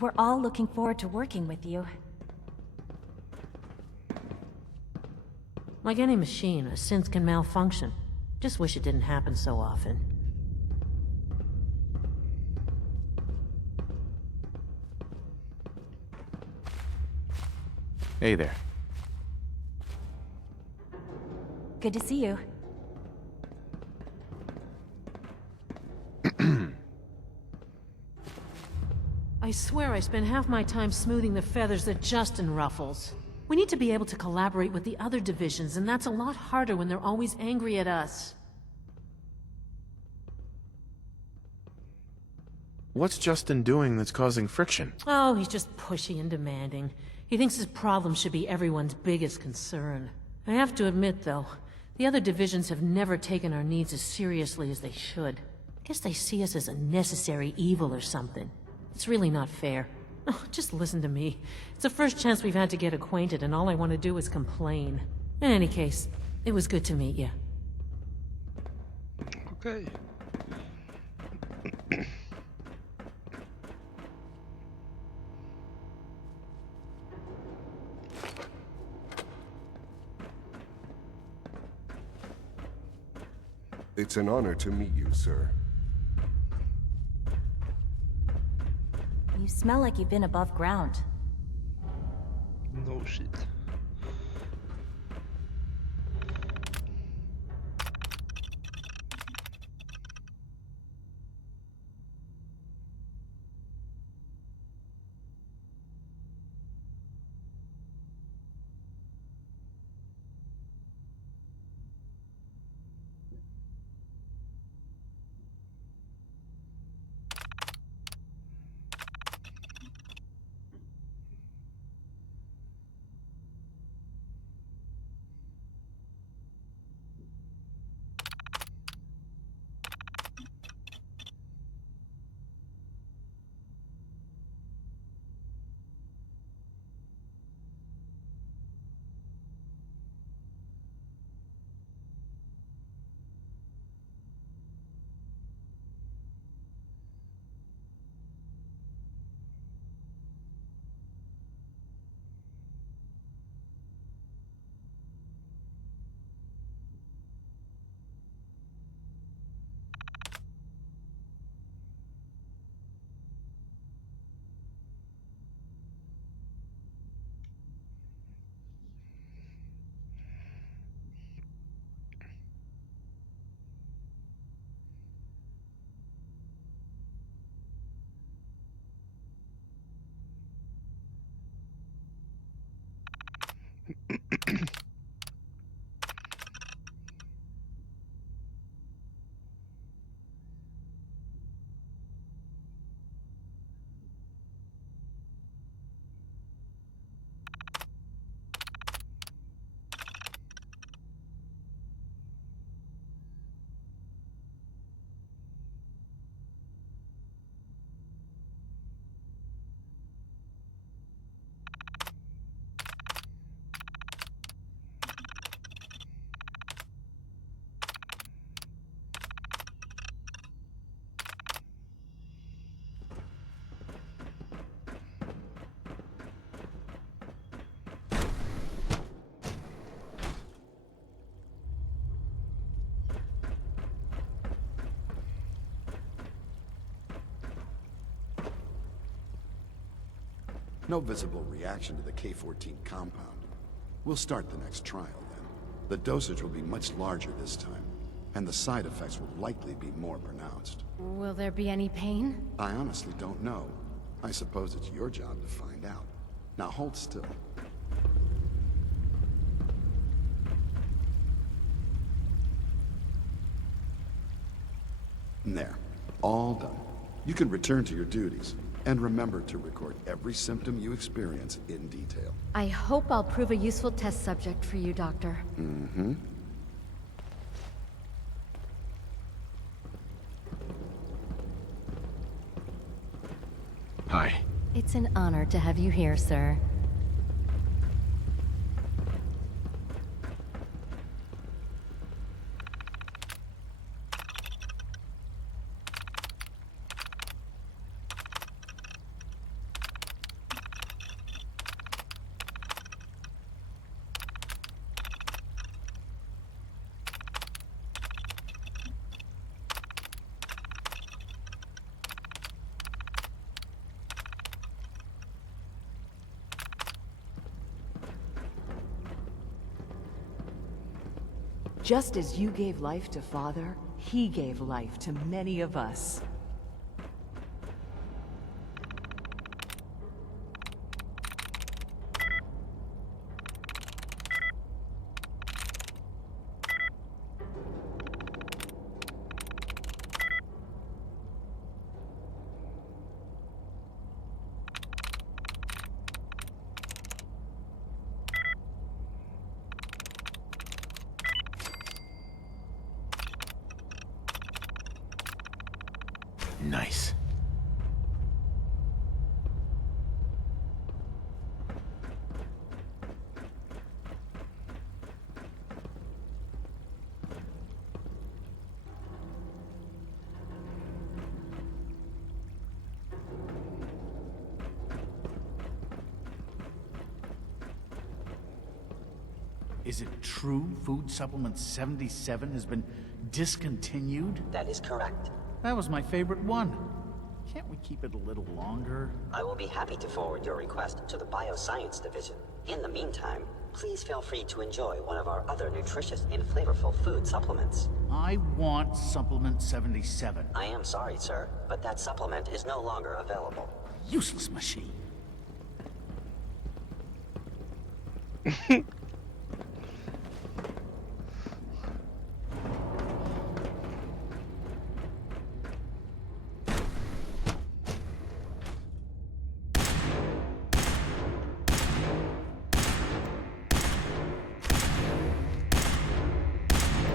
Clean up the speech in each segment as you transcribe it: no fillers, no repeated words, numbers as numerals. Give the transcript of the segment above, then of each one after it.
We're all looking forward to working with you. Like any machine, a synth can malfunction. Just wish it didn't happen so often. Hey there. Good to see you. I swear I spend half my time smoothing the feathers that Justin ruffles. We need to be able to collaborate with the other divisions, and that's a lot harder when they're always angry at us. What's Justin doing that's causing friction? Oh, he's just pushy and demanding. He thinks his problem should be everyone's biggest concern. I have to admit, though, the other divisions have never taken our needs as seriously as they should. I guess they see us as a necessary evil or something. It's really not fair. Oh, just listen to me. It's the first chance we've had to get acquainted, and all I want to do is complain. In any case, it was good to meet you. Okay. It's an honor to meet you, sir. You smell like you've been above ground. No shit. No visible reaction to the K-14 compound. We'll start the next trial then. The dosage will be much larger this time, and the side effects will likely be more pronounced. Will there be any pain? I honestly don't know. I suppose it's your job to find out. Now hold still. There. All done. You can return to your duties. And remember to record every symptom you experience in detail. I hope I'll prove a useful test subject for you, Doctor. Mm-hmm. Hi. It's an honor to have you here, sir. Just as you gave life to Father, he gave life to many of us. Nice. Is it true Food Supplement 77 has been discontinued? That is correct. That was my favorite one. Can't we keep it a little longer? I will be happy to forward your request to the Bioscience Division. In the meantime, please feel free to enjoy one of our other nutritious and flavorful food supplements. I want Supplement 77. I am sorry, sir, but that supplement is no longer available. Useless machine.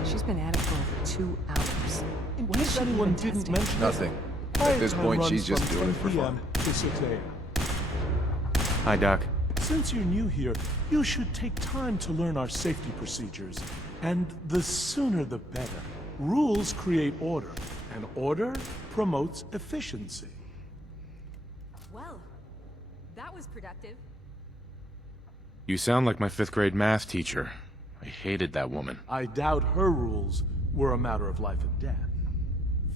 She's been at it for over 2 hours. In case anyone didn't mention Nothing. Quiet At this time point, runs she's just from doing it 10 for p.m. fun. to 6 a.m. Hi, Doc. Since you're new here, you should take time to learn our safety procedures. And the sooner the better. Rules create order, and order promotes efficiency. Well, that was productive. You sound like my 5th grade math teacher. I hated that woman. I doubt her rules were a matter of life and death.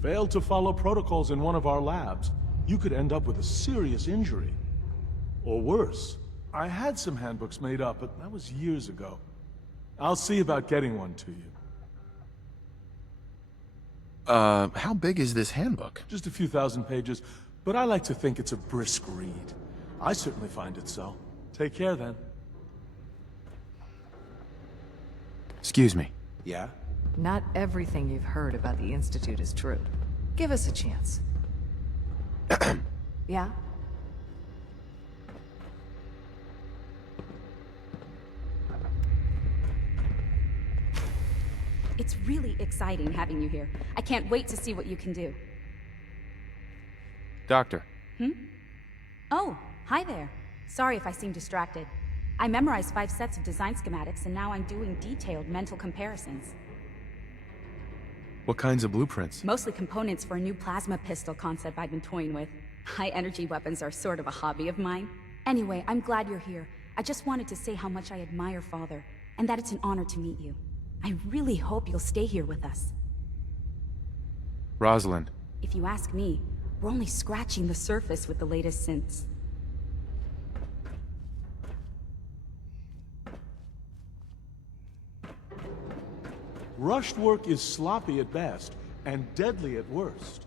Fail to follow protocols in one of our labs, you could end up with a serious injury. Or worse. I had some handbooks made up, but that was years ago. I'll see about getting one to you. How big is this handbook? Just a few thousand pages, but I like to think it's a brisk read. I certainly find it so. Take care then. Excuse me. Yeah? Not everything you've heard about the Institute is true. Give us a chance. Yeah? It's really exciting having you here. I can't wait to see what you can do. Doctor. Oh, hi there. Sorry if I seem distracted. I memorized 5 sets of design schematics, and now I'm doing detailed mental comparisons. What kinds of blueprints? Mostly components for a new plasma pistol concept I've been toying with. High-energy weapons are sort of a hobby of mine. Anyway, I'm glad you're here. I just wanted to say how much I admire Father, and that it's an honor to meet you. I really hope you'll stay here with us. Rosalind. If you ask me, we're only scratching the surface with the latest synths. Rushed work is sloppy at best, and deadly at worst.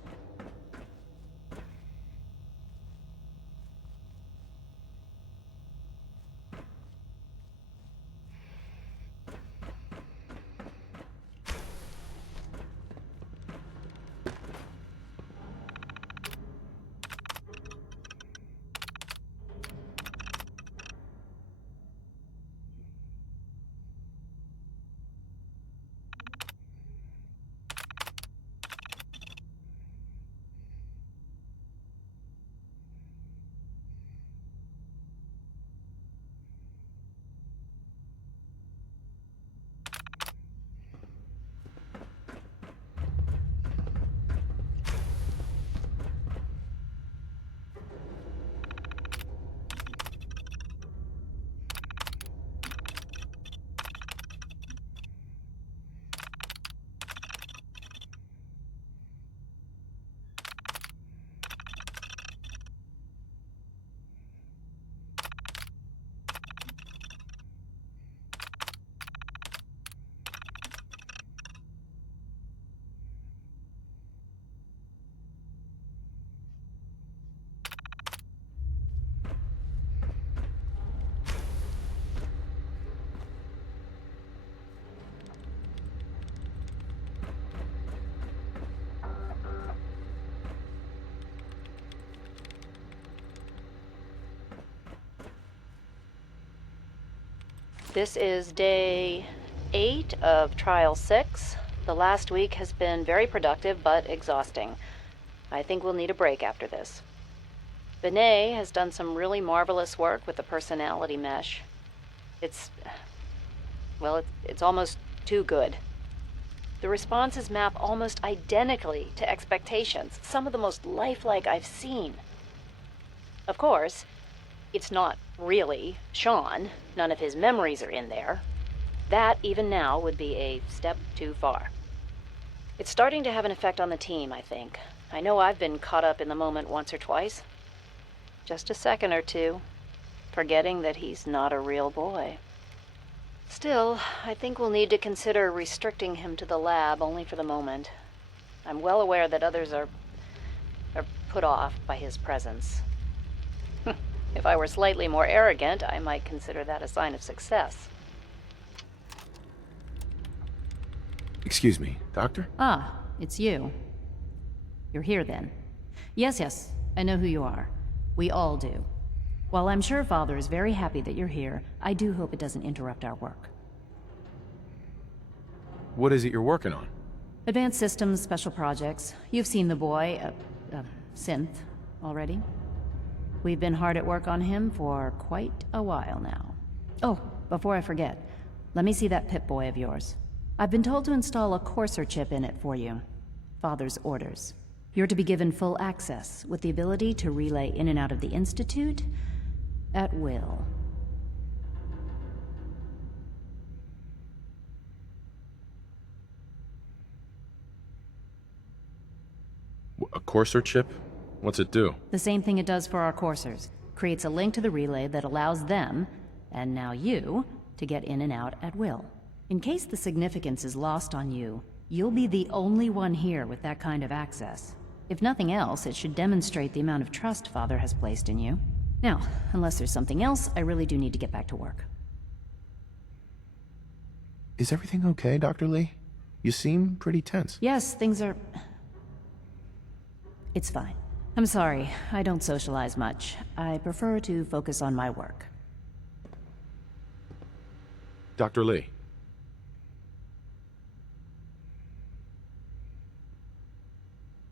This is day 8 of Trial 6. The last week has been very productive but exhausting. I think we'll need a break after this. Benet has done some really marvelous work with the personality mesh. It's almost too good. The responses map almost identically to expectations, some of the most lifelike I've seen. Of course, it's not really Sean. None of his memories are in there. That, even now, would be a step too far. It's starting to have an effect on the team, I think. I know I've been caught up in the moment once or twice. Just a second or two, forgetting that he's not a real boy. Still, I think we'll need to consider restricting him to the lab only for the moment. I'm well aware that others are put off by his presence. If I were slightly more arrogant, I might consider that a sign of success. Excuse me, Doctor? Ah, it's you. You're here then. Yes, I know who you are. We all do. While I'm sure Father is very happy that you're here, I do hope it doesn't interrupt our work. What is it you're working on? Advanced systems, special projects. You've seen the boy, Synth, already. We've been hard at work on him for quite a while now. Oh, before I forget, let me see that Pip-Boy of yours. I've been told to install a courser chip in it for you. Father's orders. You're to be given full access, with the ability to relay in and out of the Institute at will. A courser chip? What's it do? The same thing it does for our coursers. Creates a link to the relay that allows them, and now you, to get in and out at will. In case the significance is lost on you, you'll be the only one here with that kind of access. If nothing else, it should demonstrate the amount of trust Father has placed in you. Now, unless there's something else, I really do need to get back to work. Is everything okay, Dr. Lee? You seem pretty tense. Yes, things are... It's fine. I'm sorry, I don't socialize much. I prefer to focus on my work. Dr. Lee.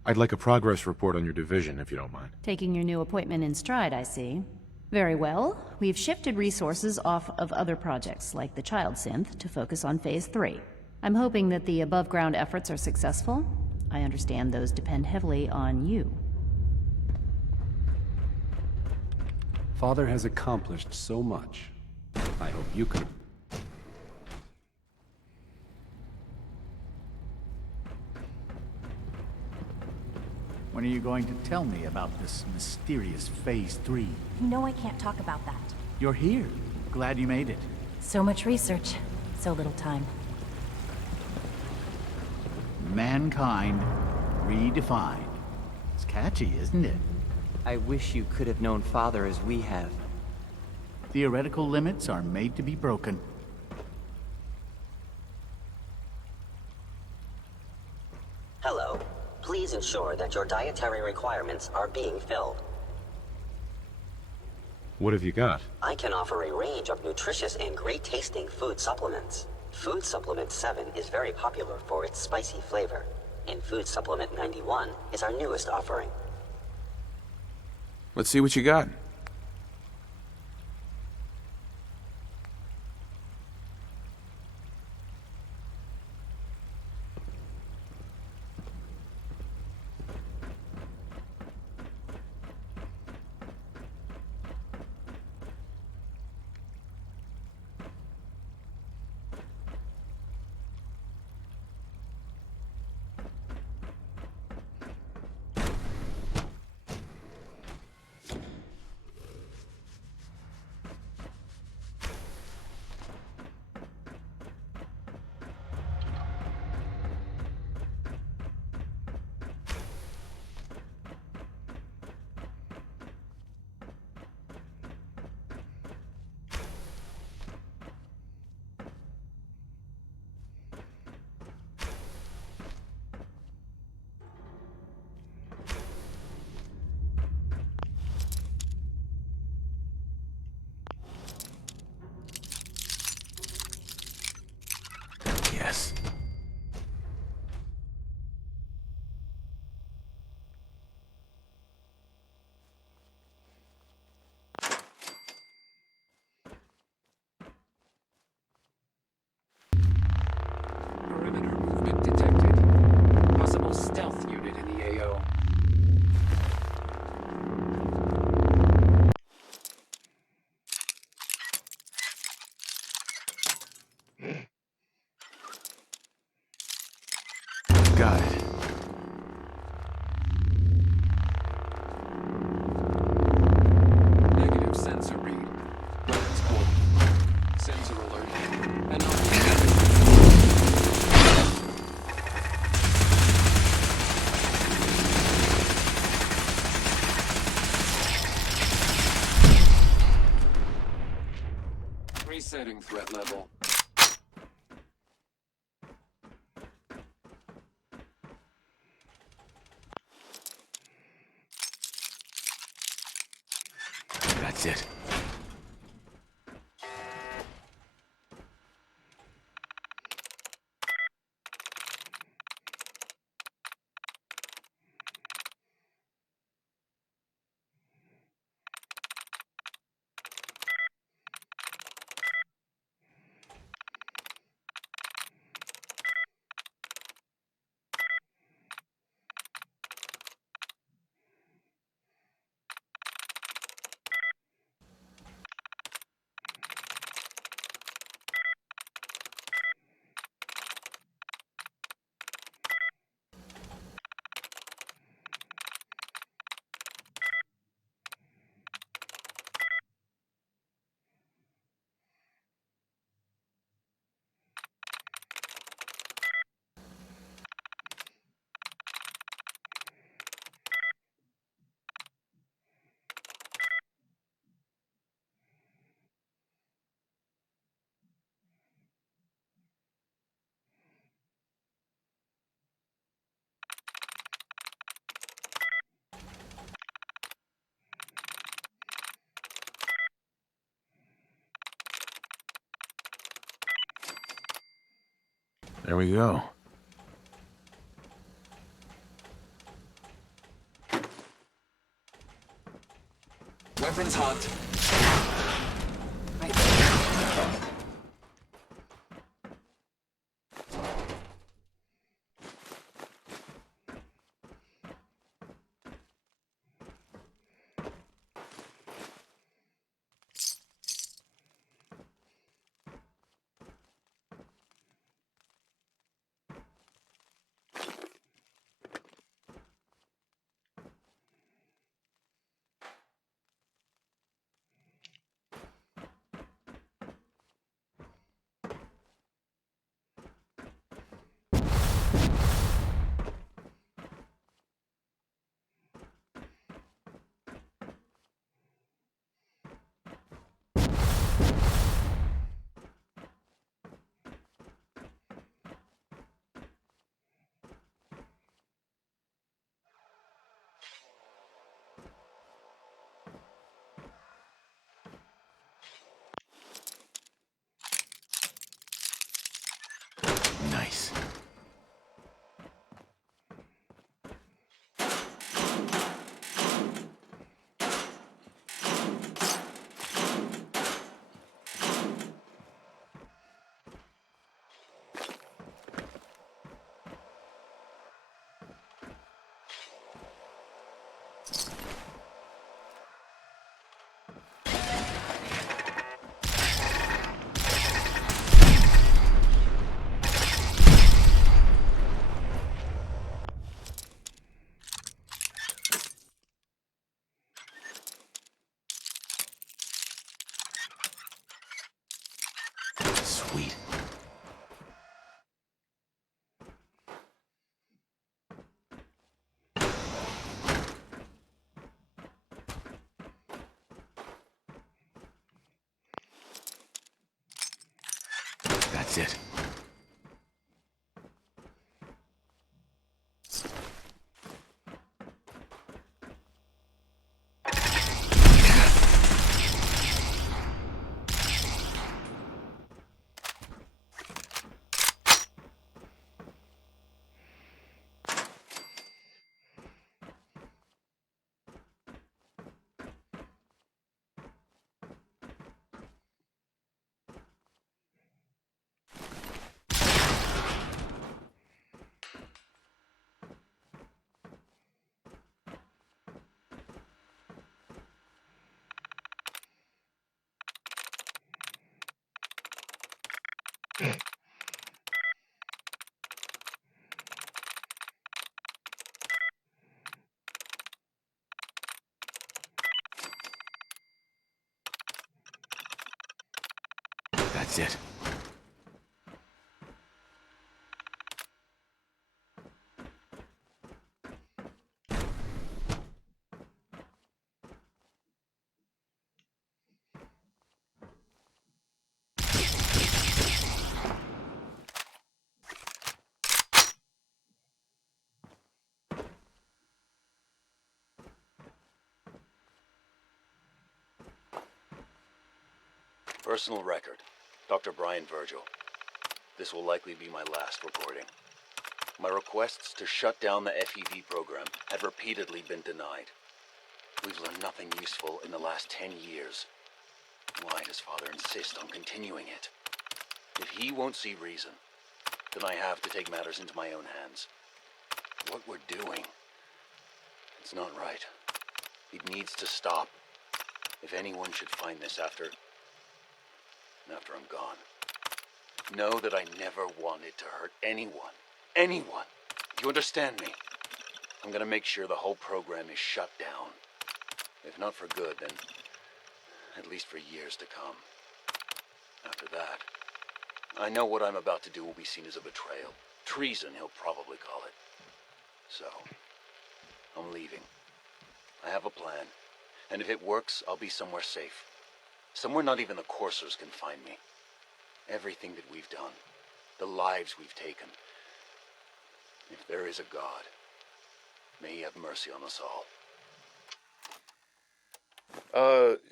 I'd like a progress report on your division, if you don't mind. Taking your new appointment in stride, I see. Very well. We've shifted resources off of other projects, like the Child Synth, to focus on Phase 3. I'm hoping that the above-ground efforts are successful. I understand those depend heavily on you. Father has accomplished so much. I hope you can... When are you going to tell me about this mysterious Phase 3? You know I can't talk about that. You're here. Glad you made it. So much research, so little time. Mankind redefined. It's catchy, isn't it? I wish you could have known Father as we have. Theoretical limits are made to be broken. Hello. Please ensure that your dietary requirements are being filled. What have you got? I can offer a range of nutritious and great-tasting food supplements. Food Supplement 7 is very popular for its spicy flavor, and Food Supplement 91 is our newest offering. Let's see what you got. Setting threat level. That's it. There we go. Weapons hot. Nice. Sweet. That's it. That's it. Personal record. Dr. Brian Virgil. This will likely be my last recording. My requests to shut down the FEV program have repeatedly been denied. We've learned nothing useful in the last 10 years. Why does Father insist on continuing it? If he won't see reason, then I have to take matters into my own hands. What we're doing, it's not right. It needs to stop. If anyone should find this after I'm gone, know that I never wanted to hurt anyone. Anyone. Do you understand me? I'm gonna make sure the whole program is shut down. If not for good, then at least for years to come. After that, I know what I'm about to do will be seen as a betrayal. Treason, he'll probably call it. So, I'm leaving. I have a plan, and if it works, I'll be somewhere safe. Somewhere not even the coursers can find me. Everything that we've done, the lives we've taken. If there is a God, may he have mercy on us all.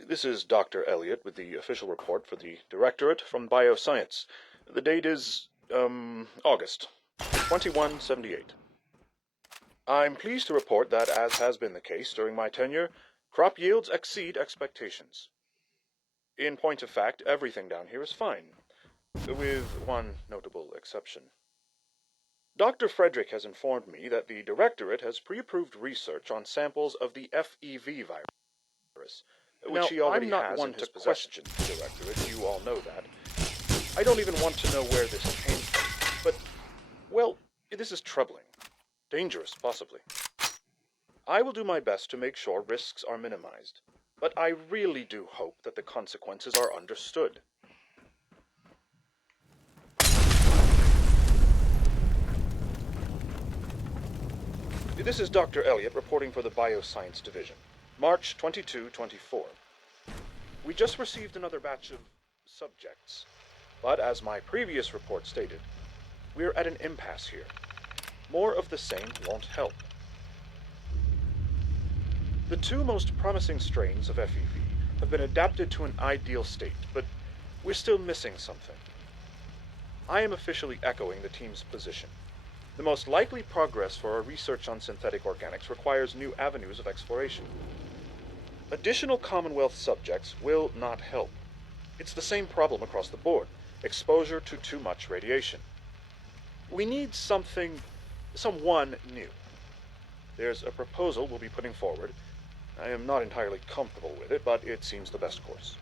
This is Dr. Elliot with the official report for the Directorate from Bioscience. The date is, August 2178. I'm pleased to report that, as has been the case during my tenure, crop yields exceed expectations. In point of fact, everything down here is fine, with one notable exception. Dr. Frederick has informed me that the Directorate has pre-approved research on samples of the FEV virus, which he already has in his possession. The Directorate, you all know that. I don't even want to know where this came from, but, well, this is troubling. Dangerous, possibly. I will do my best to make sure risks are minimized, but I really do hope that the consequences are understood. This is Dr. Elliot reporting for the Bioscience Division, March 22-24. We just received another batch of subjects, but as my previous report stated, we're at an impasse here. More of the same won't help. The two most promising strains of FEV have been adapted to an ideal state, but we're still missing something. I am officially echoing the team's position. The most likely progress for our research on synthetic organics requires new avenues of exploration. Additional Commonwealth subjects will not help. It's the same problem across the board: exposure to too much radiation. We need someone new. There's a proposal we'll be putting forward. I am not entirely comfortable with it, but it seems the best course.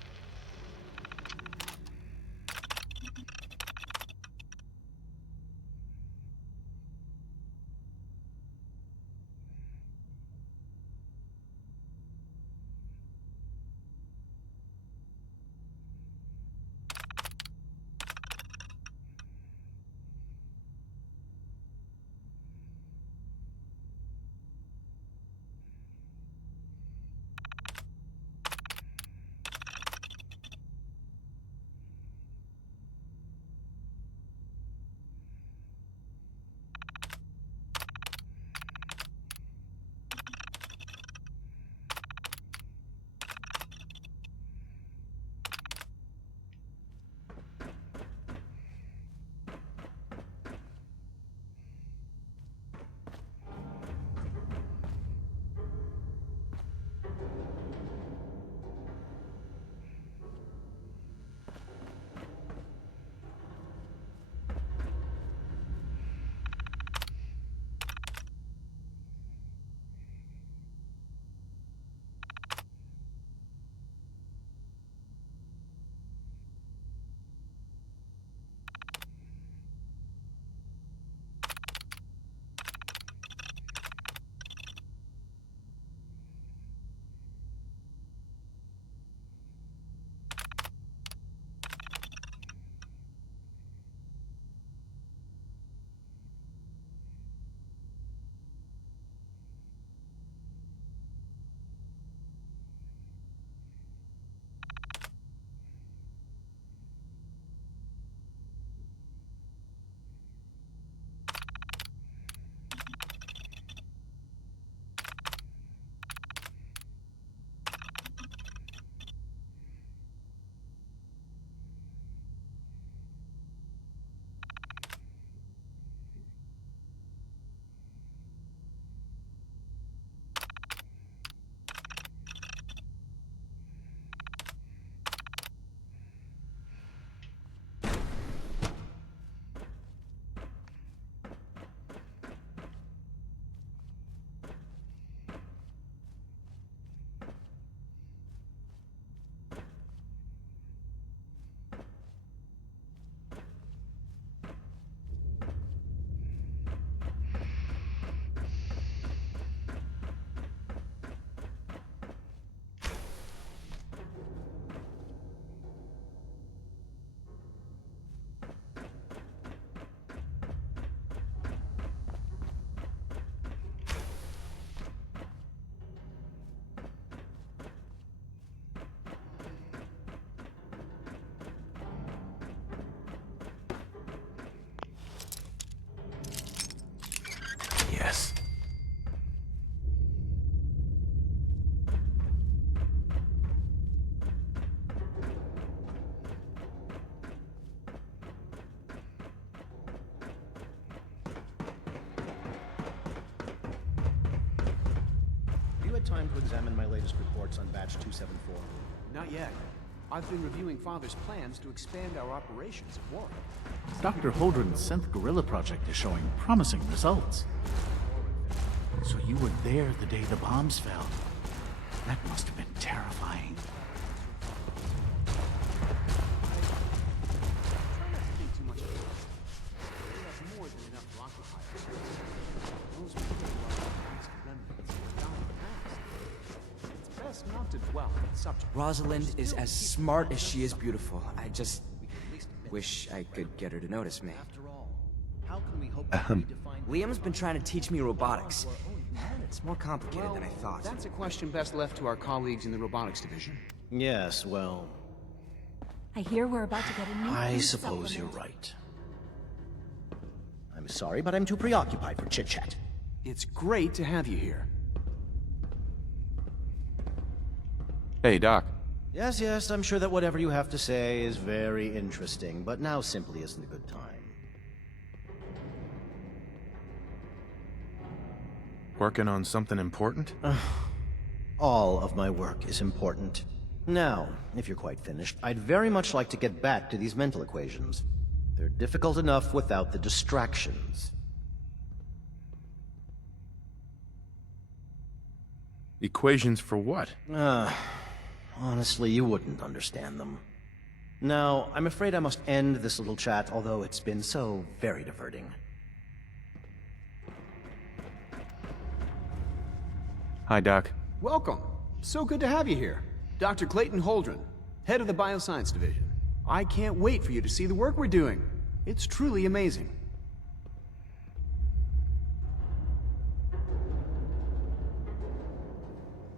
had time to examine my latest reports on batch 274? Not yet. I've been reviewing Father's plans to expand our operations at Warren. Dr. Holdren's synth gorilla project is showing promising results. So you were there the day the bombs fell. That must have been terrifying. Rosalind is as smart as she is beautiful. I just wish I could get her to notice me. Liam's been trying to teach me robotics. It's more complicated than I thought. That's a question best left to our colleagues in the robotics division. Yes, well, I hear we're about to get a new I food suppose supplement. you're right. I'm sorry, but I'm too preoccupied for chit-chat. It's great to have you here. Hey, Doc. Yes, yes, I'm sure that whatever you have to say is very interesting, but now simply isn't a good time. Working on something important? All of my work is important. Now, if you're quite finished, I'd very much like to get back to these mental equations. They're difficult enough without the distractions. Equations for what? Honestly, you wouldn't understand them. Now, I'm afraid I must end this little chat, although it's been so very diverting. Hi, Doc. Welcome. So good to have you here. Dr. Clayton Holdren, head of the Bioscience Division. I can't wait for you to see the work we're doing. It's truly amazing.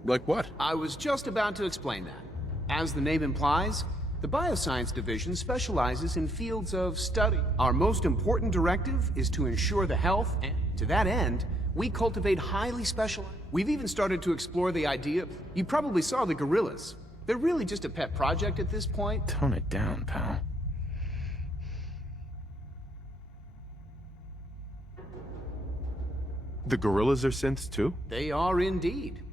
Like what? I was just about to explain that. As the name implies, the Bioscience Division specializes in fields of study. Our most important directive is to ensure the health, and to that end, we cultivate highly specialized. We've even started to explore the idea. You probably saw the gorillas. They're really just a pet project at this point. Tone it down, pal. The gorillas are synths too? They are indeed.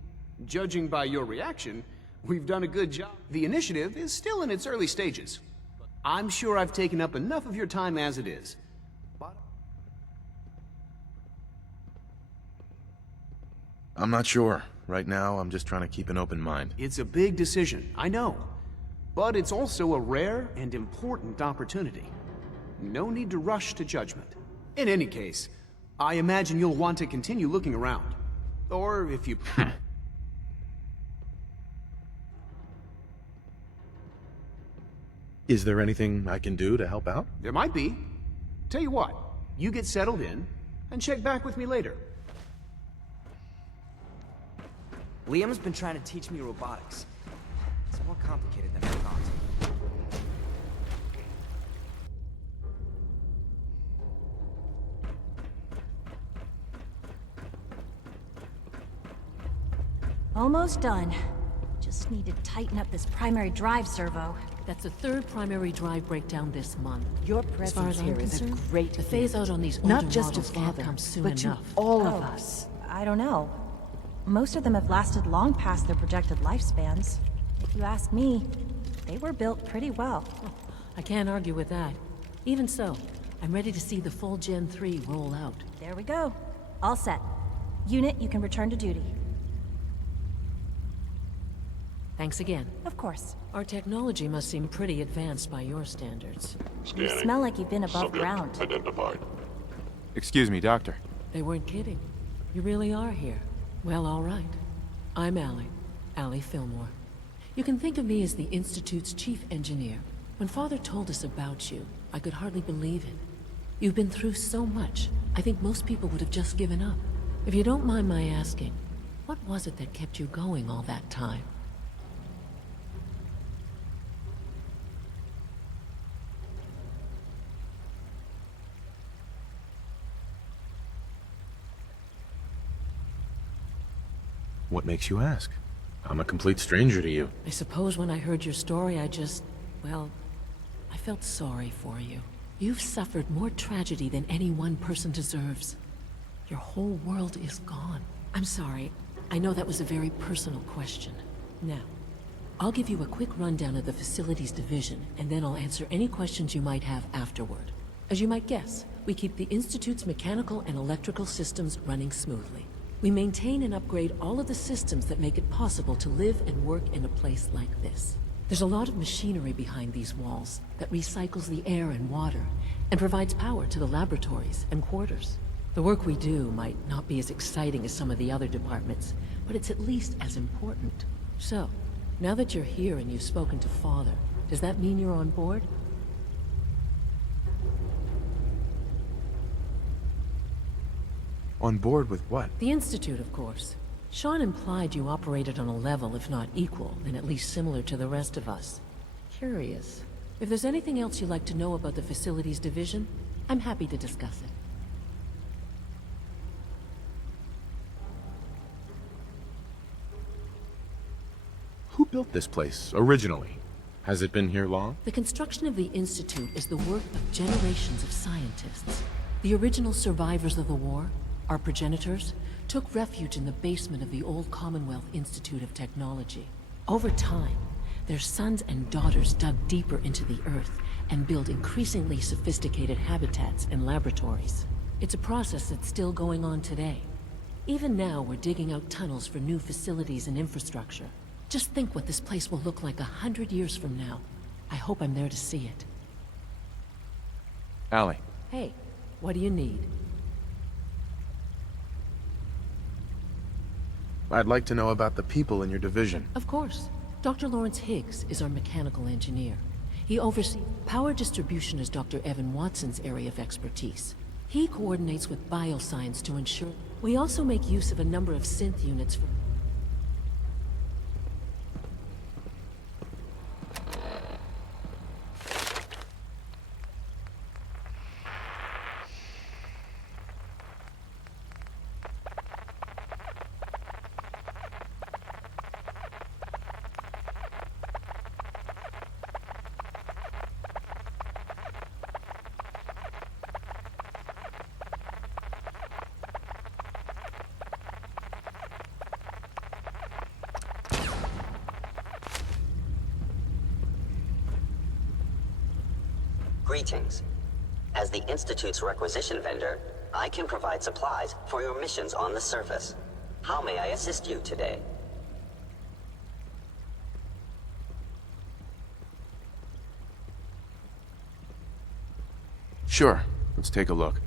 Judging by your reaction, we've done a good job. The initiative is still in its early stages. I'm sure I've taken up enough of your time as it is. I'm not sure. Right now, I'm just trying to keep an open mind. It's a big decision, I know. But it's also a rare and important opportunity. No need to rush to judgment. In any case, I imagine you'll want to continue looking around. Or if you... Is there anything I can do to help out? There might be. Tell you what, you get settled in, and check back with me later. Liam's been trying to teach me robotics. It's more complicated than I thought. Almost done. Just need to tighten up this primary drive servo. That's the third primary drive breakdown this month. Your As far as presence I'm here is a concerned, great the phase out on these older not just to models can't Father, come soon but to enough. all of us. I don't know. Most of them have lasted long past their projected lifespans. If you ask me, they were built pretty well. I can't argue with that. Even so, I'm ready to see the full Gen 3 roll out. There we go. All set. Unit, you can return to duty. Thanks again. Of course. Our technology must seem pretty advanced by your standards. You smell like you've been above ground. Identified. Excuse me, Doctor. They weren't kidding. You really are here. Well, all right. I'm Allie Fillmore. You can think of me as the Institute's chief engineer. When Father told us about you, I could hardly believe it. You've been through so much, I think most people would have just given up. If you don't mind my asking, what was it that kept you going all that time? What makes you ask? I'm a complete stranger to you. I suppose when I heard your story, well, I felt sorry for you. You've suffered more tragedy than any one person deserves. Your whole world is gone. I'm sorry. I know that was a very personal question. Now, I'll give you a quick rundown of the Facilities Division, and then I'll answer any questions you might have afterward. As you might guess, we keep the Institute's mechanical and electrical systems running smoothly. We maintain and upgrade all of the systems that make it possible to live and work in a place like this. There's a lot of machinery behind these walls that recycles the air and water, and provides power to the laboratories and quarters. The work we do might not be as exciting as some of the other departments, but it's at least as important. So, now that you're here and you've spoken to Father, does that mean you're on board? On board with what? The Institute, of course. Sean implied you operated on a level, if not equal, then at least similar to the rest of us. Curious. If there's anything else you'd like to know about the Facilities Division, I'm happy to discuss it. Who built this place, originally? Has it been here long? The construction of the Institute is the work of generations of scientists. The original survivors of the war, our progenitors, took refuge in the basement of the old Commonwealth Institute of Technology. Over time, their sons and daughters dug deeper into the earth and built increasingly sophisticated habitats and laboratories. It's a process that's still going on today. Even now, we're digging out tunnels for new facilities and infrastructure. Just think what this place will look like 100 years from now. I hope I'm there to see it. Allie. Hey, what do you need? I'd like to know about the people in your division. Of course. Dr. Lawrence Higgs is our mechanical engineer. He oversees power distribution is Dr. Evan Watson's area of expertise. He coordinates with bioscience to ensure... We also make use of a number of synth units for... Greetings. As the Institute's requisition vendor, I can provide supplies for your missions on the surface. How may I assist you today? Sure. Let's take a look.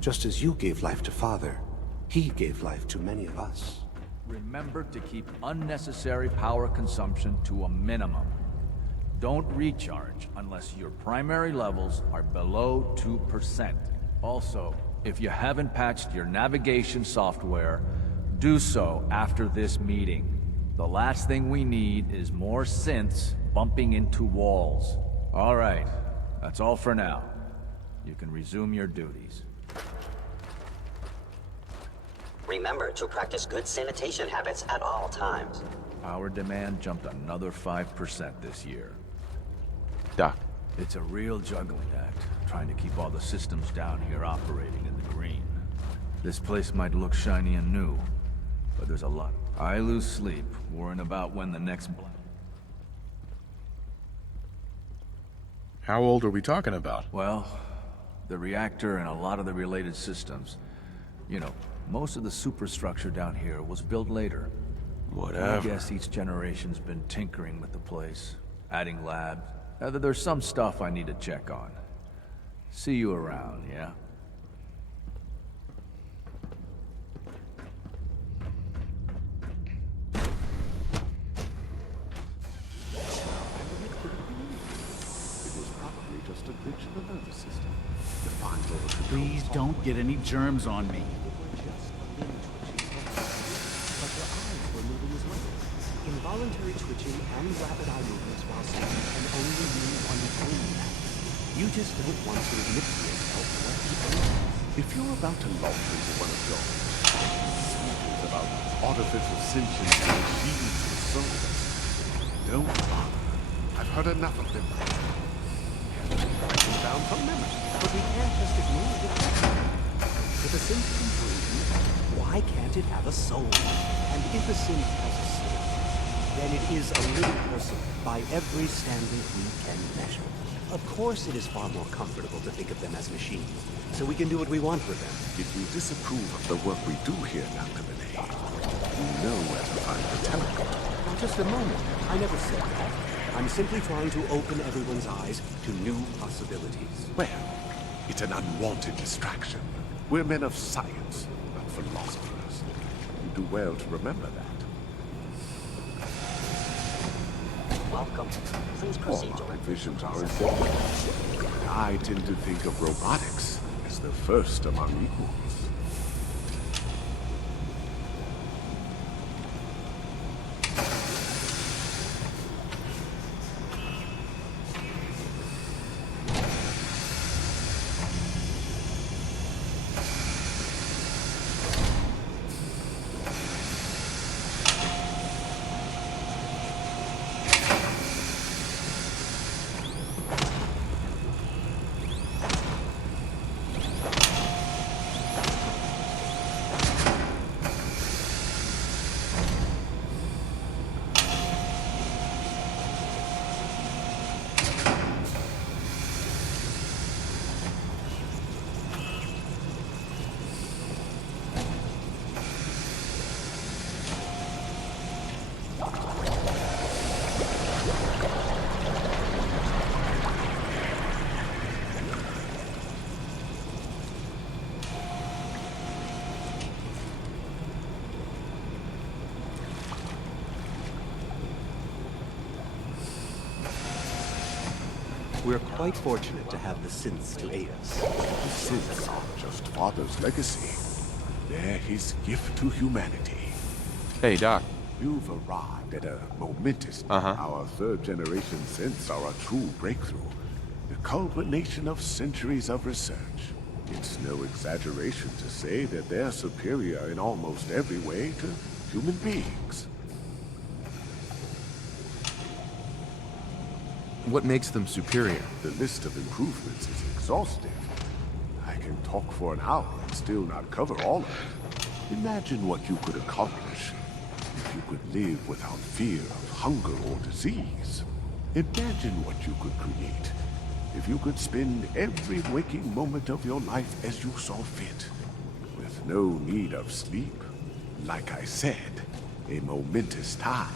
Just as you gave life to Father, he gave life to many of us. Remember to keep unnecessary power consumption to a minimum. Don't recharge unless your primary levels are below 2%. Also, if you haven't patched your navigation software, do so after this meeting. The last thing we need is more synths bumping into walls. All right, that's all for now. You can resume your duties. Remember to practice good sanitation habits at all times. Power demand jumped another 5% this year. Doc. It's a real juggling act, trying to keep all the systems down here operating in the green. This place might look shiny and new, but there's a lot. I lose sleep worrying about when the next How old are we talking about? Well, the reactor and a lot of the related systems. You know, most of the superstructure down here was built later. Whatever. I guess each generation's been tinkering with the place, adding labs. There's some stuff I need to check on. See you around, yeah? Please don't get any germs on me. But your eyes were moving as well. Involuntary twitching and rapid eye movements while sleeping can only mean one thing. You just don't want to admit to yourself what you are. If you're about to launch into one of your speeches about artificial sentience and machines with souls, don't bother. I've heard enough of them. Write them down from memory. But we can't just ignore the fact. If a synth can breathe, why can't it have a soul? And if a synth has a soul, then it is a living person by every standard we can measure. Of course it is far more comfortable to think of them as machines, so we can do what we want with them. If you disapprove of the work we do here, Dr. Benet, you know where to find the teleport. Now just a moment. I never said that. I'm simply trying to open everyone's eyes to new possibilities. Well, it's an unwanted distraction. We're men of science, not philosophers. You do well to remember that. Welcome. Please proceed All to my visions are important. I tend to think of robotics as the first among equals. We're quite fortunate to have the synths to aid us. The synths aren't just Father's legacy. They're his gift to humanity. Hey, Doc. You've arrived at a momentous time. Our third-generation synths are a true breakthrough. The culmination of centuries of research. It's no exaggeration to say that they're superior in almost every way to human beings. What makes them superior? The list of improvements is exhaustive. I can talk for an hour and still not cover all of it. Imagine what you could accomplish if you could live without fear of hunger or disease. Imagine what you could create if you could spend every waking moment of your life as you saw fit, with no need of sleep. Like I said, a momentous time.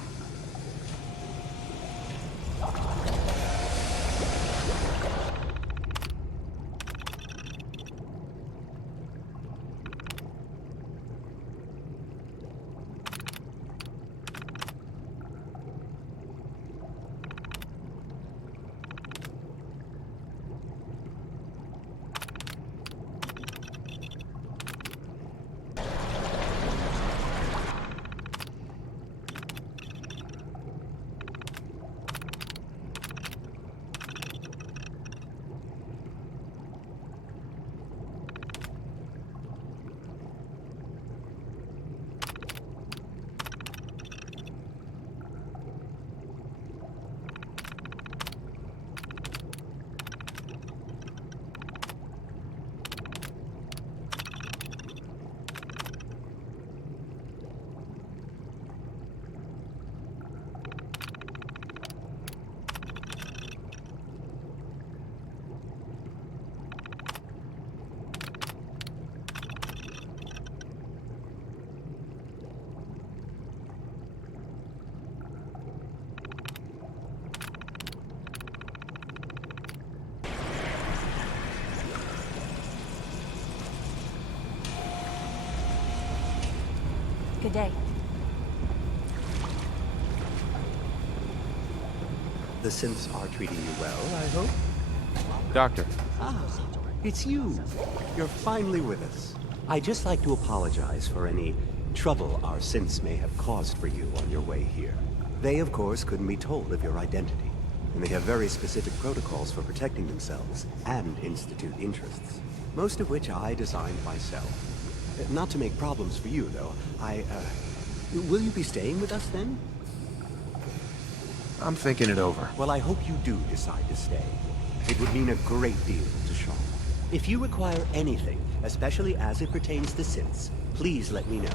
Good day. The synths are treating you well, I hope? Doctor. Ah, It's you. You're finally with us. I'd just like to apologize for any trouble our synths may have caused for you on your way here. They, of course, couldn't be told of your identity, and they have very specific protocols for protecting themselves and Institute interests, most of which I designed myself. Not to make problems for you, though. Will you be staying with us then? I'm thinking it over. Well, I hope you do decide to stay. It would mean a great deal to Shaw. If you require anything, especially as it pertains to synths, please let me know.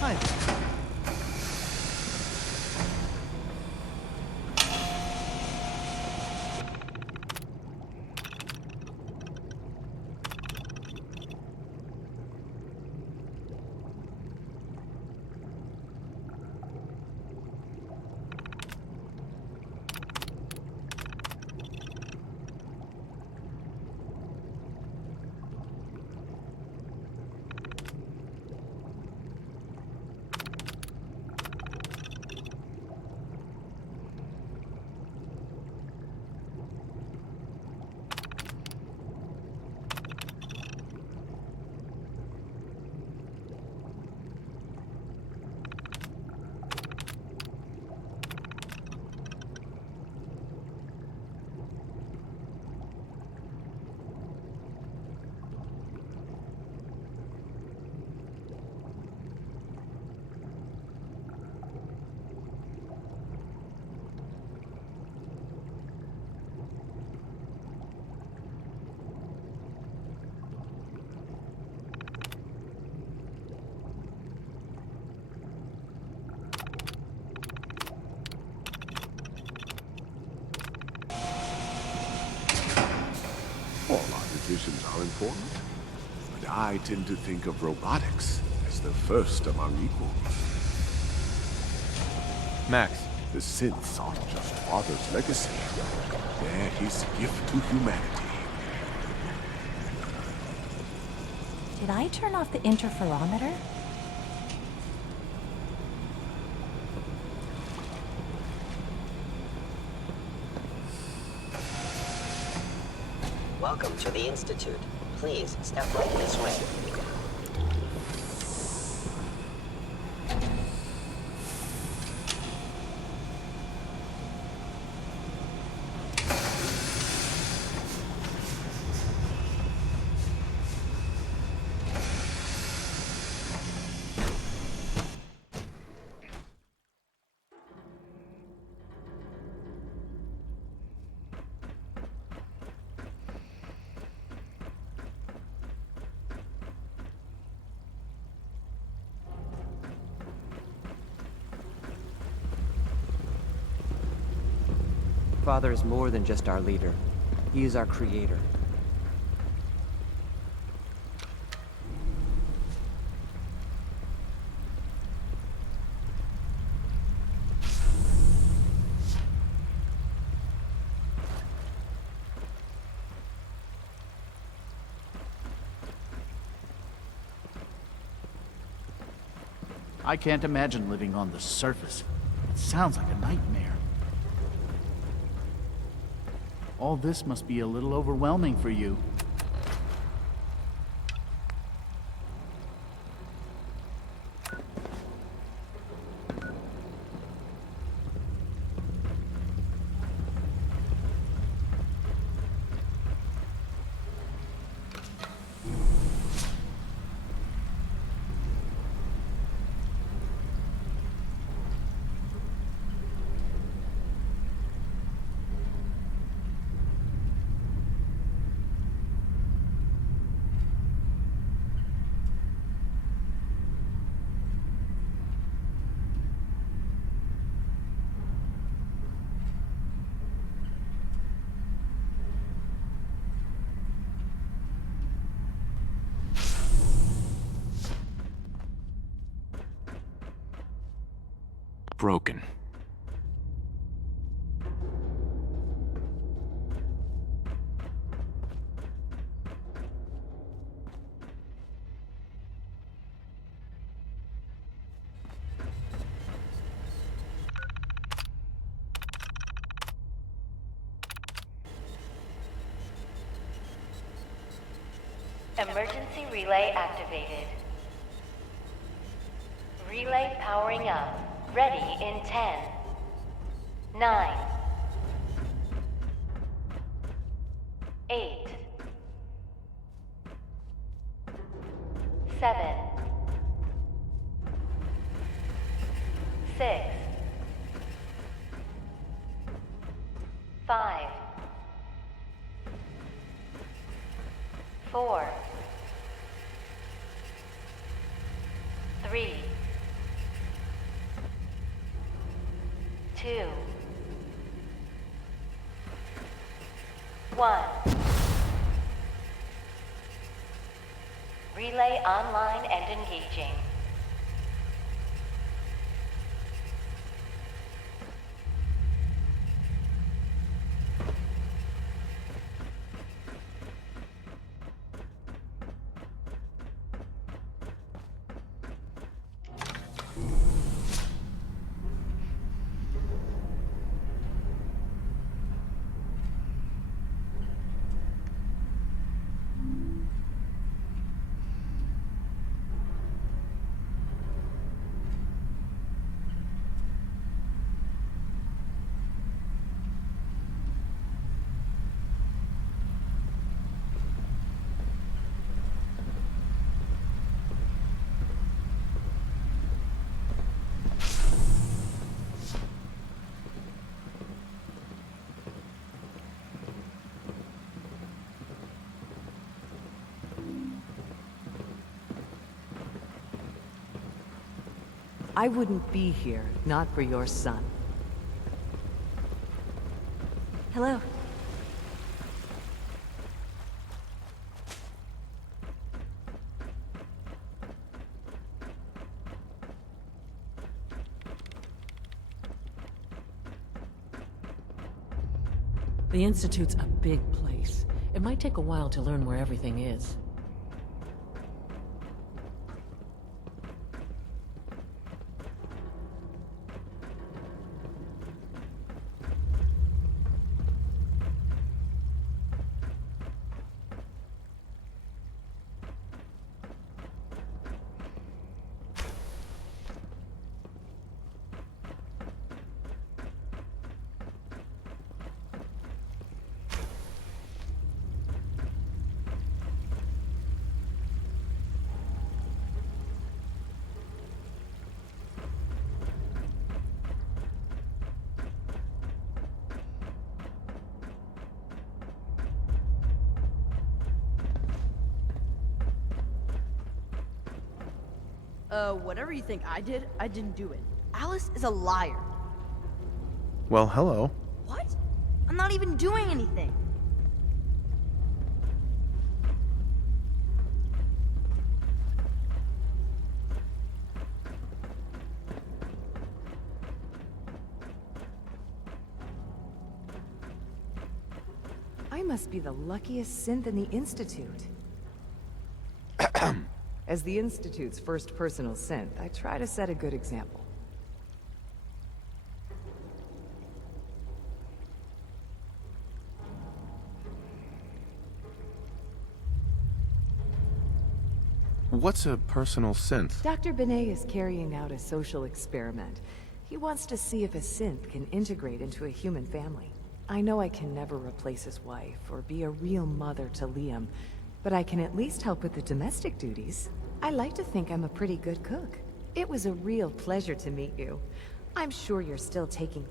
Hi there. All our divisions are important, but I tend to think of robotics as the first among equals. Max. The synths aren't just Father's legacy. They're his gift to humanity. Did I turn off the interferometer? Welcome to the Institute. Please step right this way. Father is more than just our leader. He is our creator. I can't imagine living on the surface. It sounds like a nightmare. All this must be a little overwhelming for you. Broken. Emergency relay activated. Relay powering up. Ready in 10, 9, 8, 7, 6, 5, 4, 3, 2, 1. Relay online and engaging. I wouldn't be here, not for your son. Hello. The Institute's a big place. It might take a while to learn where everything is. Whatever you think I didn't do it. Alice is a liar. Well, hello. What? I'm not even doing anything. I must be the luckiest synth in the Institute. As the Institute's first personal synth, I try to set a good example. What's a personal synth? Dr. Benet is carrying out a social experiment. He wants to see if a synth can integrate into a human family. I know I can never replace his wife or be a real mother to Liam, but I can at least help with the domestic duties. I like to think I'm a pretty good cook. It was a real pleasure to meet you. I'm sure you're still taking...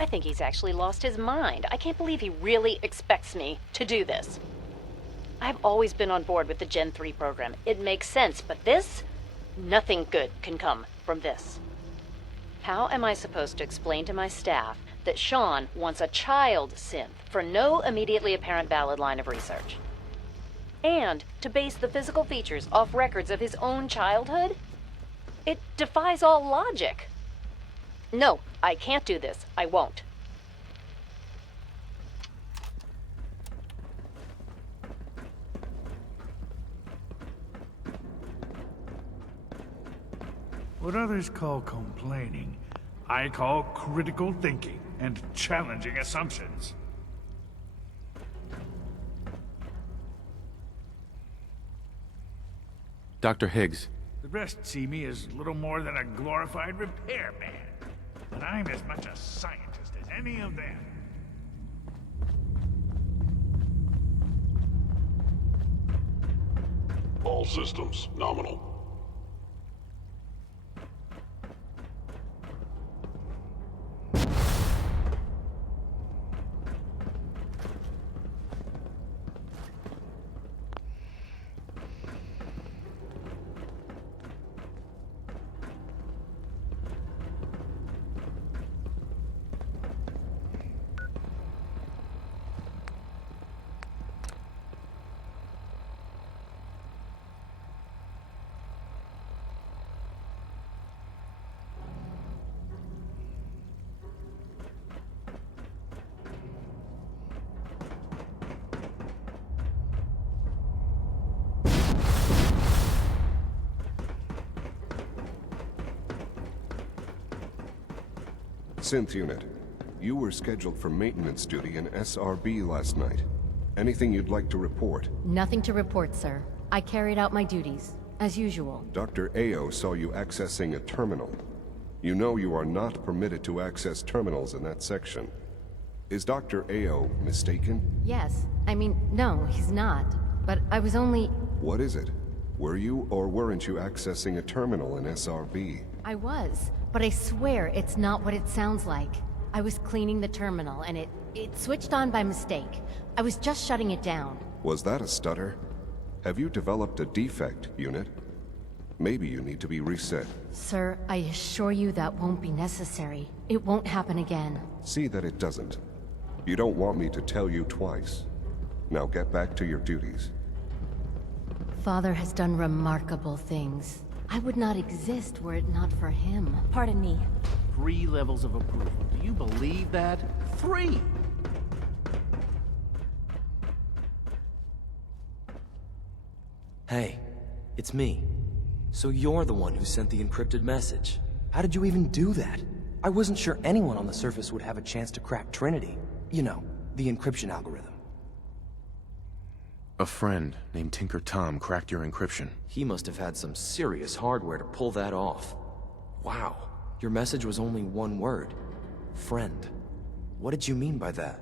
I think he's actually lost his mind. I can't believe he really expects me to do this. I've always been on board with the Gen 3 program. It makes sense, but this? Nothing good can come from this. How am I supposed to explain to my staff that Sean wants a child synth for no immediately apparent valid line of research. And to base the physical features off records of his own childhood? It defies all logic. No, I can't do this. I won't. What others call complaining, I call critical thinking and challenging assumptions. Dr. Higgs. The rest see me as little more than a glorified repairman, but I'm as much a scientist as any of them. All systems nominal. Synth unit, you were scheduled for maintenance duty in SRB last night. Anything you'd like to report? Nothing to report, sir. I carried out my duties, as usual. Dr. Ao saw you accessing a terminal. You know you are not permitted to access terminals in that section. Is Dr. Ao mistaken? Yes. I mean, no, he's not. But I was only... What is it? Were you or weren't you accessing a terminal in SRB? I was, but I swear it's not what it sounds like. I was cleaning the terminal, and it switched on by mistake. I was just shutting it down. Was that a stutter? Have you developed a defect, unit? Maybe you need to be reset. Sir, I assure you that won't be necessary. It won't happen again. See that it doesn't. You don't want me to tell you twice. Now get back to your duties. Father has done remarkable things. I would not exist were it not for him. Pardon me. 3 levels of approval. Do you believe that? 3! Hey, it's me. So you're the one who sent the encrypted message. How did you even do that? I wasn't sure anyone on the surface would have a chance to crack Trinity. You know, the encryption algorithm. A friend named Tinker Tom cracked your encryption. He must have had some serious hardware to pull that off. Wow, your message was only one word. Friend. What did you mean by that?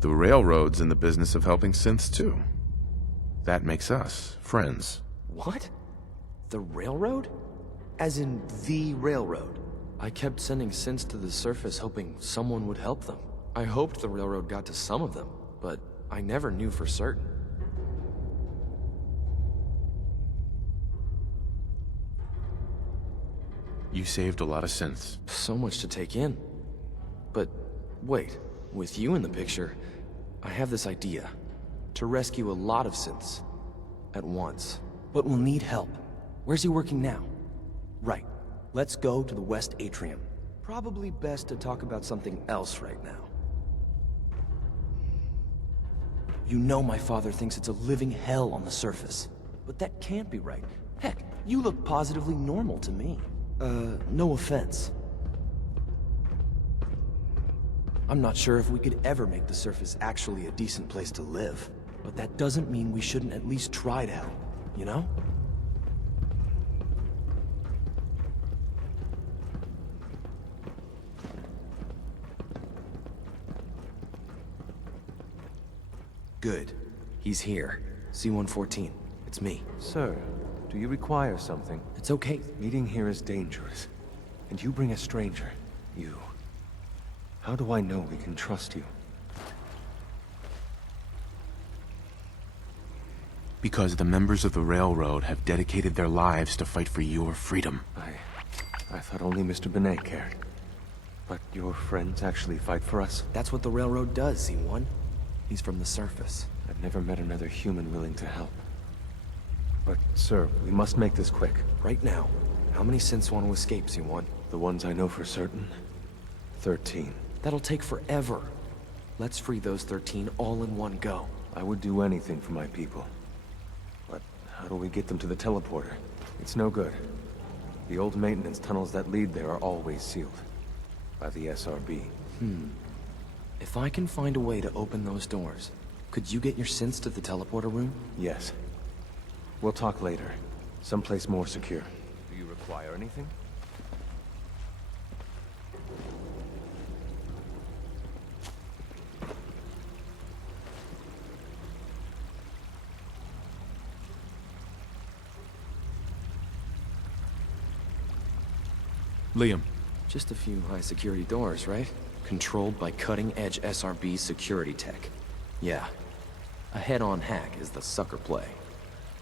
The Railroad's in the business of helping synths too. That makes us friends. What? The Railroad? As in the Railroad? I kept sending synths to the surface hoping someone would help them. I hoped the Railroad got to some of them, but I never knew for certain. You saved a lot of synths. So much to take in. But wait, with you in the picture, I have this idea. To rescue a lot of synths. At once. But we'll need help. Where's he working now? Right. Let's go to the West Atrium. Probably best to talk about something else right now. You know my father thinks it's a living hell on the surface. But that can't be right. Heck, you look positively normal to me. No offense. I'm not sure if we could ever make the surface actually a decent place to live. But that doesn't mean we shouldn't at least try to help, you know? Good. He's here. C-114. It's me. Sir, do you require something? It's okay. Meeting here is dangerous. And you bring a stranger. You. How do I know we can trust you? Because the members of the Railroad have dedicated their lives to fight for your freedom. I thought only Mr. Benet cared. But your friends actually fight for us? That's what the Railroad does, C1. He's from the surface. I've never met another human willing to help. But, sir, we must make this quick. Right now, how many synths want to escape, C1? The ones I know for certain? 13. That'll take forever. Let's free those 13 all in one go. I would do anything for my people. But how do we get them to the teleporter? It's no good. The old maintenance tunnels that lead there are always sealed. By the SRB. If I can find a way to open those doors, could you get your synths to the teleporter room? Yes. We'll talk later. Someplace more secure. Do you require anything? Liam. Just a few high-security doors, right? Controlled by cutting-edge SRB security tech. Yeah. A head-on hack is the sucker play.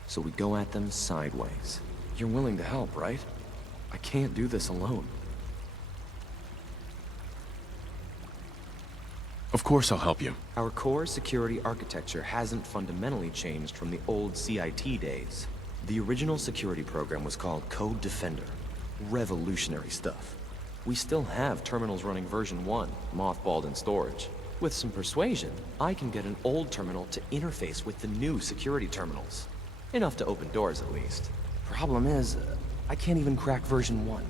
So we go at them sideways. You're willing to help, right? I can't do this alone. Of course I'll help you. Our core security architecture hasn't fundamentally changed from the old CIT days. The original security program was called Code Defender. Revolutionary stuff. We still have terminals running version 1, mothballed in storage. With some persuasion, I can get an old terminal to interface with the new security terminals. Enough to open doors, at least. Problem is, I can't even crack version 1.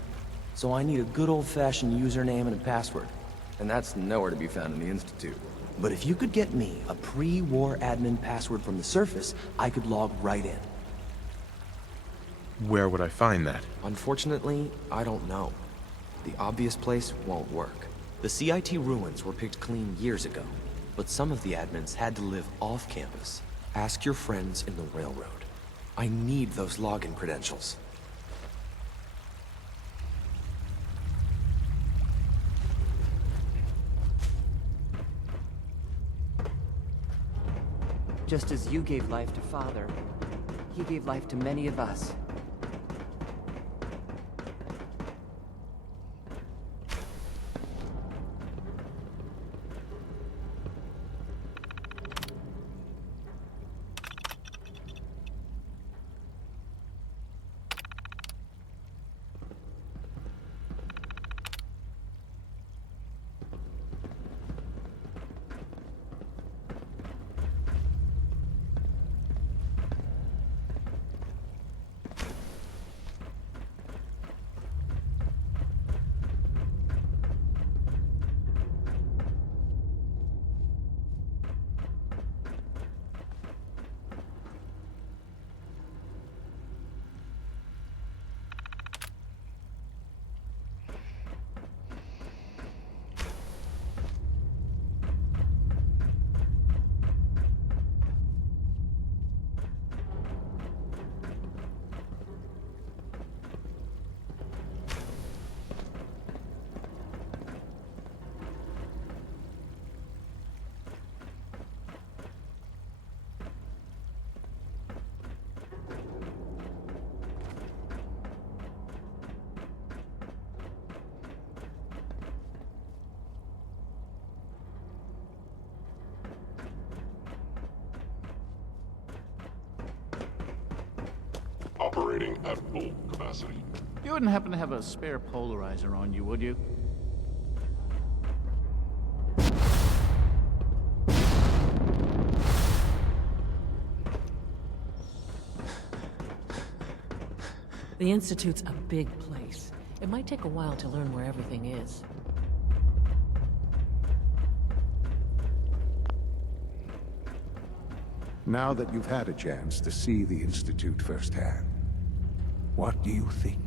So I need a good old-fashioned username and a password. And that's nowhere to be found in the Institute. But if you could get me a pre-war admin password from the surface, I could log right in. Where would I find that? Unfortunately, I don't know. The obvious place won't work. The CIT ruins were picked clean years ago, but some of the admins had to live off campus. Ask your friends in the Railroad. I need those login credentials. Just as you gave life to Father, he gave life to many of us. Operating at full capacity. You wouldn't happen to have a spare polarizer on you, would you? The Institute's a big place. It might take a while to learn where everything is. Now that you've had a chance to see the Institute firsthand, what do you think?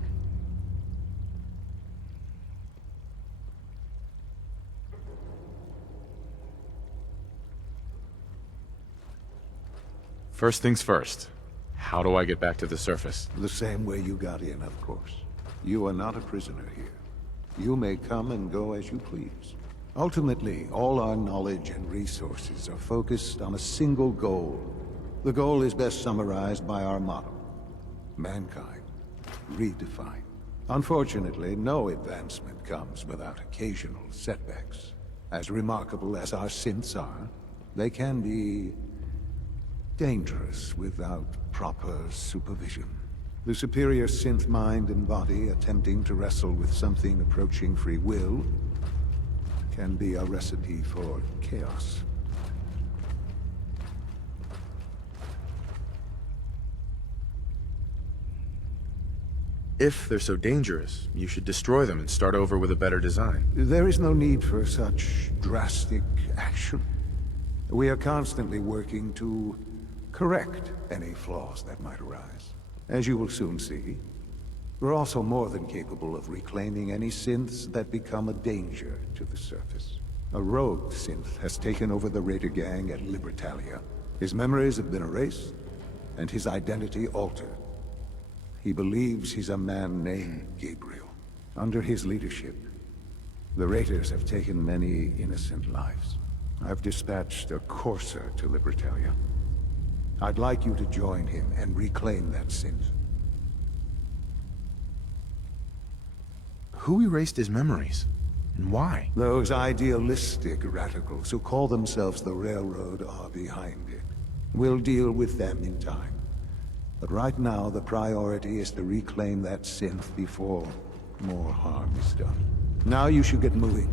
First things first. How do I get back to the surface? The same way you got in, of course. You are not a prisoner here. You may come and go as you please. Ultimately, all our knowledge and resources are focused on a single goal: The goal is best summarized by our motto. Mankind, redefined. Unfortunately, no advancement comes without occasional setbacks. As remarkable as our synths are, they can be dangerous without proper supervision. The superior synth mind and body attempting to wrestle with something approaching free will can be a recipe for chaos. If they're so dangerous, you should destroy them and start over with a better design. There is no need for such drastic action. We are constantly working to correct any flaws that might arise. As you will soon see, we're also more than capable of reclaiming any synths that become a danger to the surface. A rogue synth has taken over the Raider gang at Libertalia. His memories have been erased, and his identity altered. He believes he's a man named Gabriel. Under his leadership, the Raiders have taken many innocent lives. I've dispatched a courser to Libertalia. I'd like you to join him and reclaim that synth. Who erased his memories? And why? Those idealistic radicals who call themselves the Railroad are behind it. We'll deal with them in time. But right now, the priority is to reclaim that synth before more harm is done. Now you should get moving.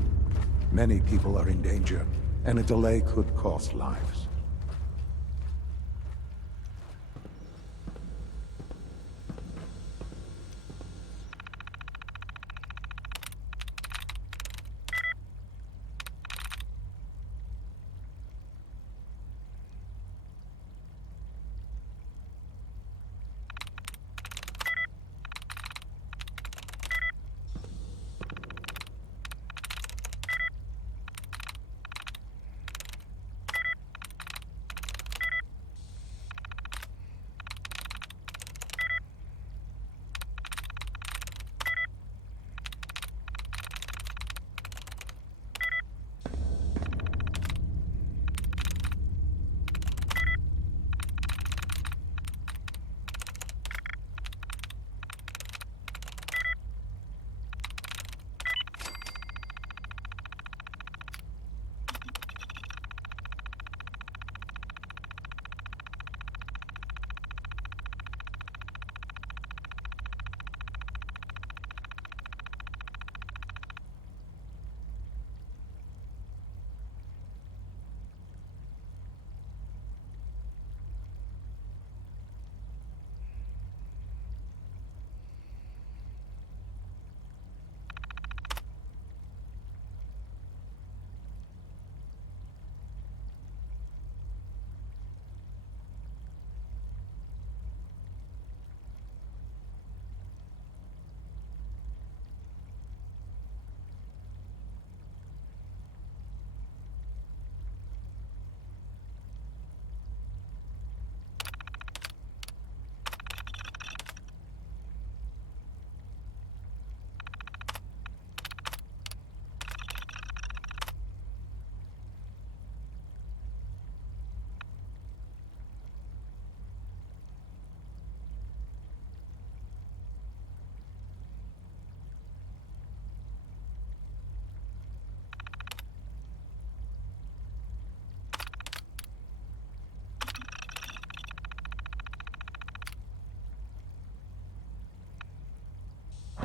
Many people are in danger, and a delay could cost lives.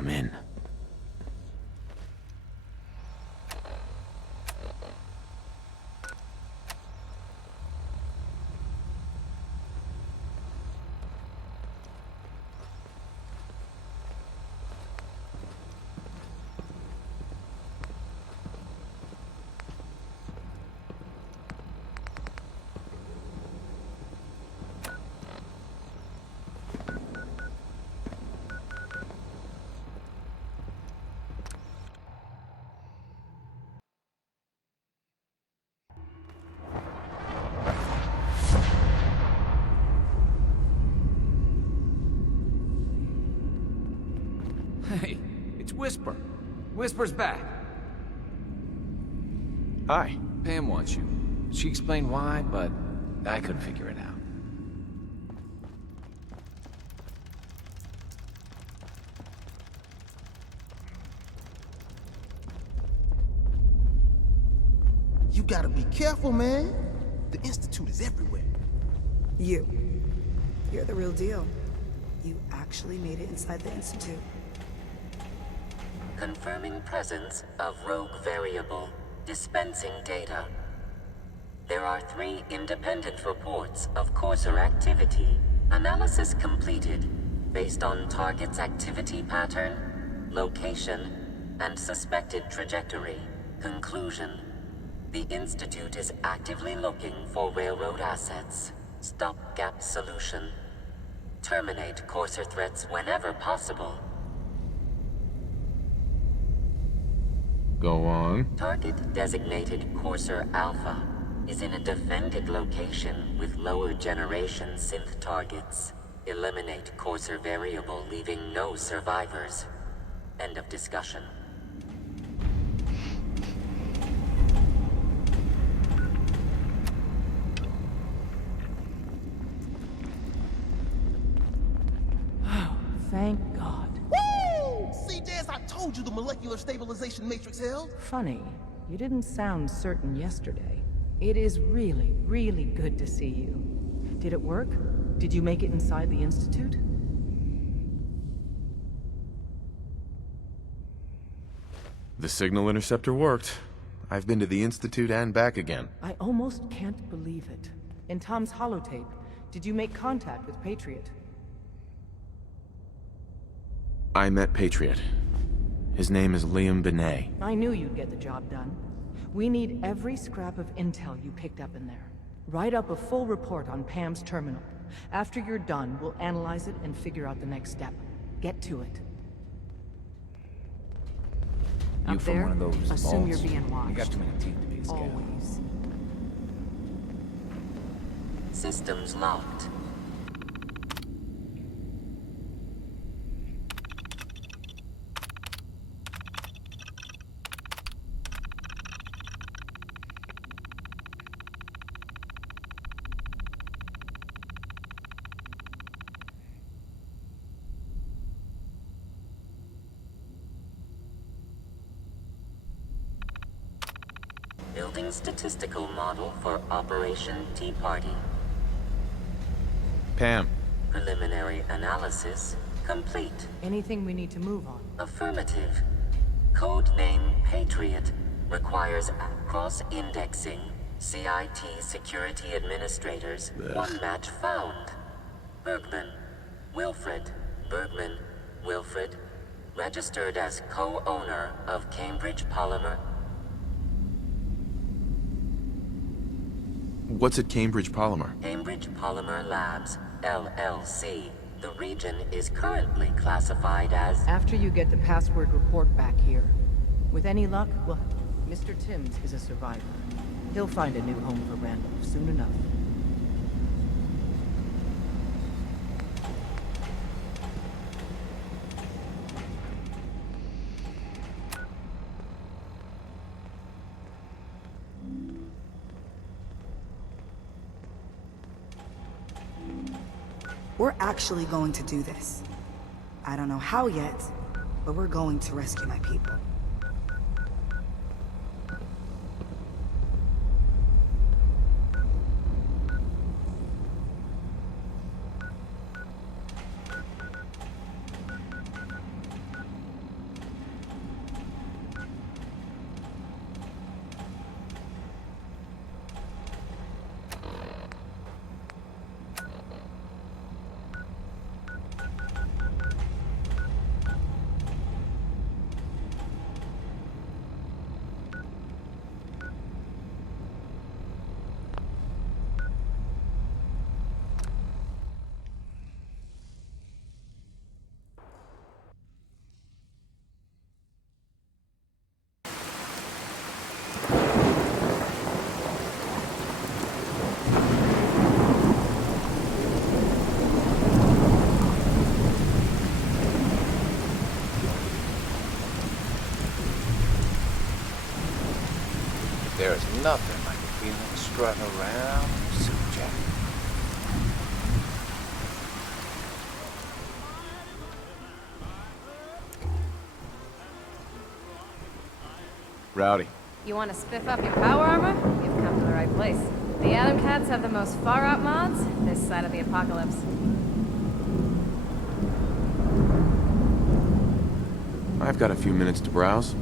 I'm in. Hey, it's Whisper. Whisper's back. Hi. Pam wants you. She explained why, but I couldn't figure it out. You gotta be careful, man. The Institute is everywhere. You're the real deal. You actually made it inside the Institute. Confirming presence of rogue variable. Dispensing data. There are 3 independent reports of Courser activity. Analysis completed, based on target's activity pattern, location, and suspected trajectory. Conclusion. The Institute is actively looking for railroad assets. Stopgap solution. Terminate Courser threats whenever possible. Go on. Target designated Courser Alpha is in a defended location with lower generation synth targets. Eliminate Courser variable, leaving no survivors. End of discussion. Thank God. Woo! See, Jazz, I told you the molecular stabilization matrix held. Funny, you didn't sound certain yesterday. It is really, really good to see you. Did it work? Did you make it inside the Institute? The signal interceptor worked. I've been to the Institute and back again. I almost can't believe it. In Tom's holotape, did you make contact with Patriot? I met Patriot. His name is Liam Benet. I knew you'd get the job done. We need every scrap of intel you picked up in there. Write up a full report on Pam's terminal. After you're done, we'll analyze it and figure out the next step. Get to it. You Up from there, one of those assume vaults? you're being watched. You got too many teeth to be a scout. Always. Systems locked. Building statistical model for Operation Tea Party. Pam. Preliminary analysis complete. Anything we need to move on? Affirmative. Codename Patriot requires cross-indexing. CIT security administrators. One match found. Bergman. Wilfred. Bergman. Wilfred. Registered as co-owner of Cambridge Polymer. What's at Cambridge Polymer? Cambridge Polymer Labs, LLC. The region is currently classified as... After you get the password report back here. With any luck, well, Mr. Timms is a survivor. He'll find a new home for Randolph soon enough. We're actually going to do this. I don't know how yet, but we're going to rescue my people. There's nothing like a feeling strutting around in a suit jacket. Rowdy, You want to spiff up your power armor? You've come to the right place. The Atom Cats have the most far-out mods this side of the apocalypse. I've got a few minutes to browse.